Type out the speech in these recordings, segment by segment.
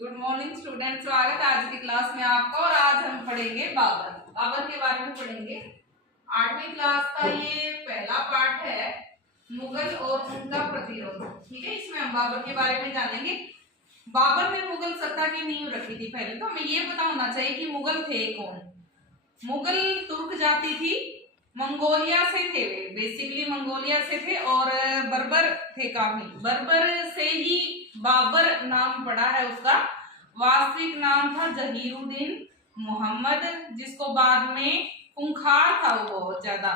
Good morning student, स्वागत है आज की क्लास में आपका। और आज हम पढ़ेंगे बाबर के बारे में पढ़ेंगे। 8वीं क्लास का ये पहला पार्ट है, मुगल और उनका प्रतिरोध। ठीक है, इसमें हम बाबर के बारे में जानेंगे। बाबर ने मुगल सत्ता की नींव रखी थी। पहले तो हमें ये पता होना चाहिए कि मुगल थे कौन। मुगल तुर्क जाति थी, मंगोलिया से थे, वे बेसिकली मंगोलिया से थे और बर्बर थे। काफी बर्बर से ही बाबर नाम पड़ा है। उसका वास्तविक नाम था जहीरुद्दीन मोहम्मद, जिसको बाद में खूंखार था, वो बहुत ज्यादा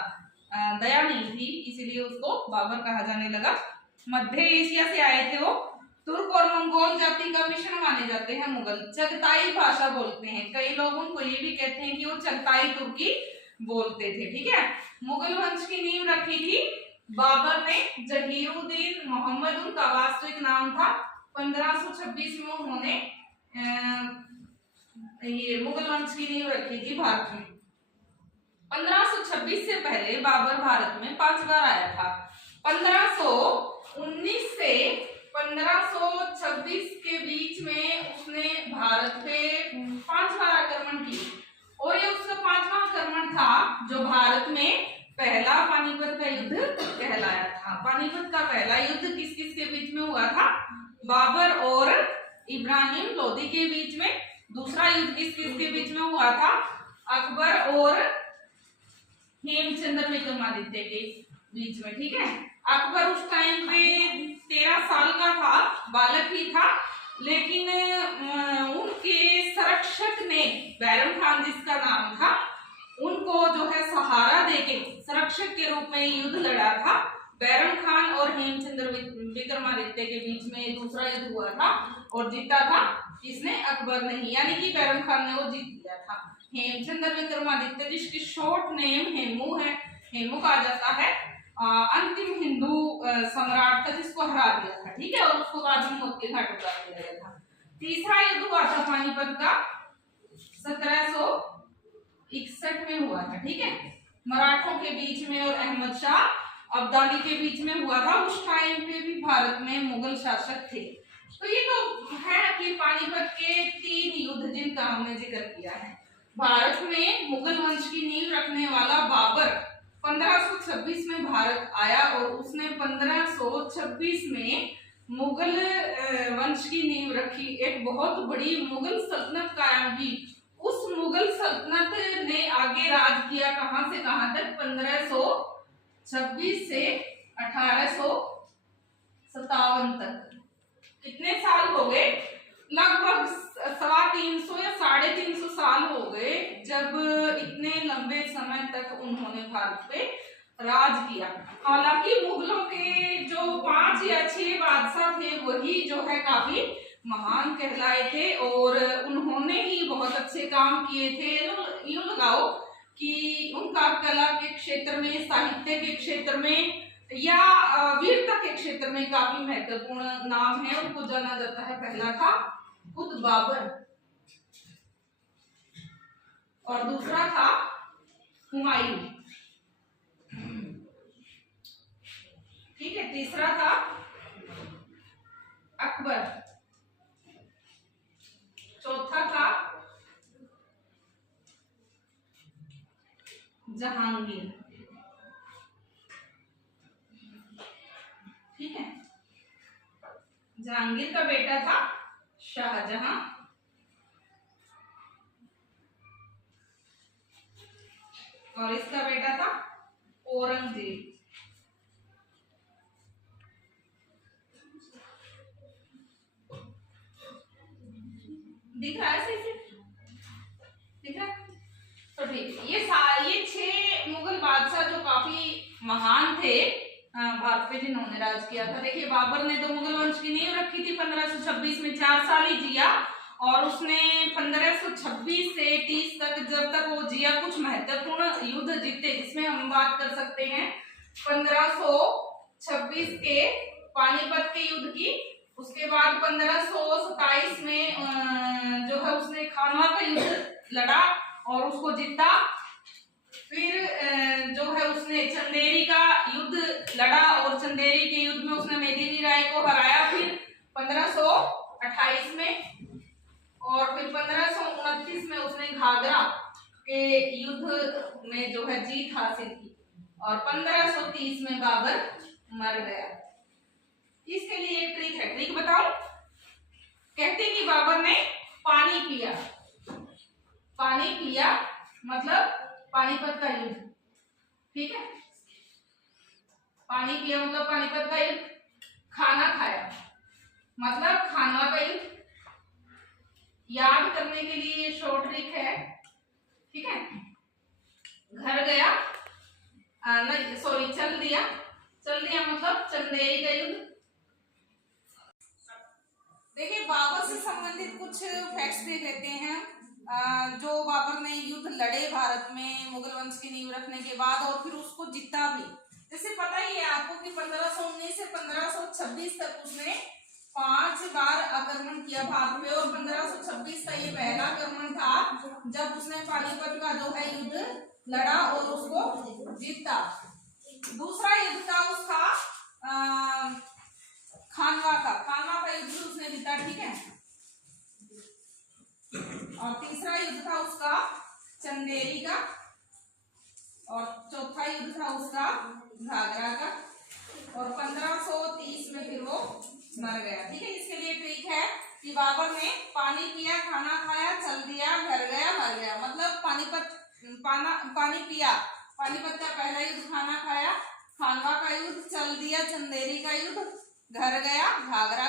दया नहीं थी, इसीलिए उसको बाबर कहा जाने लगा। मध्य एशिया से आए थे वो। तुर्क और मंगोल जाति का मिश्रण माने जाते हैं मुगल। चगताई भाषा बोलते हैं, कई लोग उनको ये भी कहते हैं कि वो चगताई तुर्की बोलते थे। ठीक है, मुगल वंश की नींव रखी थी बाबर ने। जहीरुद्दीन मोहम्मद उनका वास्तविक नाम था। 1526 में उन्होंने ये मुगल वंश की नींव रखी थी भारत में। 1526 से पहले बाबर भारत में 5 बार आया था। 1519 से 1526 के बीच में उसने भारत पे 5 बार आक्रमण किए और ये उसका 5वां आक्रमण था, जो भारत में पहला पानीपत का युद्ध कहलाया था। पानीपत का पहला युद्ध किस किस के बीच में हुआ था? बाबर और इब्राहिम लोदी के बीच में। दूसरा युद्ध किस किस के बीच में हुआ था? अकबर और हेमचंद्र विक्रमादित्य के बीच में। ठीक है, अकबर उस टाइम पे 13 साल का था, बालक ही था, लेकिन उनके संरक्षक ने, बैरम खान जिसका नाम था, उनको जो है सहारा देके संरक्षक के रूप में युद्ध लड़ा था। बैरम खान और हेमचंद्र विक्रमादित्य के बीच में दूसरा युद्ध हुआ था और जीता था किसने? अकबर ने ही, यानी कि बैरम खान ने वो जीत लिया था। हेमचंद्र विक्रमादित्य, जिसकी शॉर्ट नेम हेमू है, हेमू कहा जाता है, अंतिम हिंदू सम्राट था जिसको हरा दिया था। ठीक है, और उसको बाद में मौत के घाट उतार दिया गया था। तीसरा युद्ध हुआ था पानीपत का 1761 में हुआ था। ठीक है, मराठों के बीच में और अहमद शाह अब्दाली के बीच में हुआ था। उस टाइम पे भी भारत में मुगल शासक थे। तो ये तो है कि पानीपत के 3 युद्ध जिनका हमने जिक्र किया है। भारत में मुगल वंश की नींव रखने वाला बाबर 1526 में भारत आया और उसने 1526 में मुगल वंश की नींव रखी। एक बहुत बड़ी मुगल सल्तनत कायम की। उस मुगल सल्तनत ने आगे राज किया कहां से कहां तक? 1526 से 1857 तक। कितने साल हो गए? लगभग 350 या 350 साल हो गए, जब इतने लंबे समय तक उन्होंने भारत पे राज किया। हालांकि मुगलों के जो 5 या 6 बादशाह थे, वही जो है काफी महान कहलाए थे और उन्होंने ही बहुत अच्छे काम किए थे। यूं लगाओ कि उनका कला के क्षेत्र में, साहित्य के क्षेत्र में या वीरता के क्षेत्र में काफी महत्वपूर्ण नाम है। उनको जाना जाता है। पहला था खुद बाबर और दूसरा था हुमायूं। ठीक है, तीसरा था अकबर, चौथा था जहांगीर। ठीक है, जहांगीर का बेटा था शाहजहां और इसका बेटा था औरंगजेब। दिख रहा है? सही से दिख रहा है? तो ठीक है, ये 6 मुगल बादशाह जो काफी महान थे भारत पे, जिन्होंने राज किया था। देखिए, बाबर ने तो मुगल वंश की नींव रखी थी 1526 में, 4 साल ही जिया और उसने 1526 से 30 तक, जब तक वो जिया, कुछ महत्वपूर्ण युद्ध जीते, जिसमें हम बात कर सकते हैं 1526 के पानीपत के युद्ध की। उसके बाद 1527 में जो है उसने खानवा का युद्ध लड़ा और उसको जीता। फिर जो है उसने चंदेरी का युद्ध लड़ा और चंदेरी के युद्ध में उसने मेदिनी राय को हराया। फिर 1528 में घाघरा के युद्ध में जो है जीत हासिल की और 1530 में बाबर मर गया। इसके लिए एक ट्रिक है, ट्रिक बताओ। कहते कि बाबर ने पानी पिया, पानी पिया मतलब पानीपत का युद्ध, ठीक है, पानी पिया मतलब पानीपत का युद्ध। खाना खाया मतलब खानवा का युद्ध। याद करने के लिए शॉर्ट ट्रिक है, ठीक है। घर गया, नहीं सॉरी, चल दिया, चल दिया मतलब चंदेरी का युद्ध। देखिए बाबर से संबंधित कुछ फैक्ट्स देख लेते हैं। जो बाबर ने युद्ध लड़े भारत में मुगल वंश की नींव रखने के बाद और फिर उसको जीता भी। जैसे पता ही है आपको कि 1519 से 1526 तक उसने 5 बार आक्रमण किया भारत पे और 1526 का ये पहला आक्रमण था जब उसने पानीपत का जो है युद्ध लड़ा और उसको जीता। दूसरा युद्ध था उसका खानवा का युद्ध उसने जीता, ठीक है। और तीसरा युद्ध था उसका चंदेरी का और चौथा युद्ध था उसका घाघरा का और 1530 में फिर वो मर गया, ठीक है। इसके लिए ट्रिक है कि बाबर ने पानी पिया, खाना खाया, चल दिया, घर गया, मर गया। मतलब पानी पिया, पानीपत का पहला युद्ध, खाना खाया, खानवा का युद्ध, चल दिया, चंदेरी का युद्ध, घर गया, घाघरा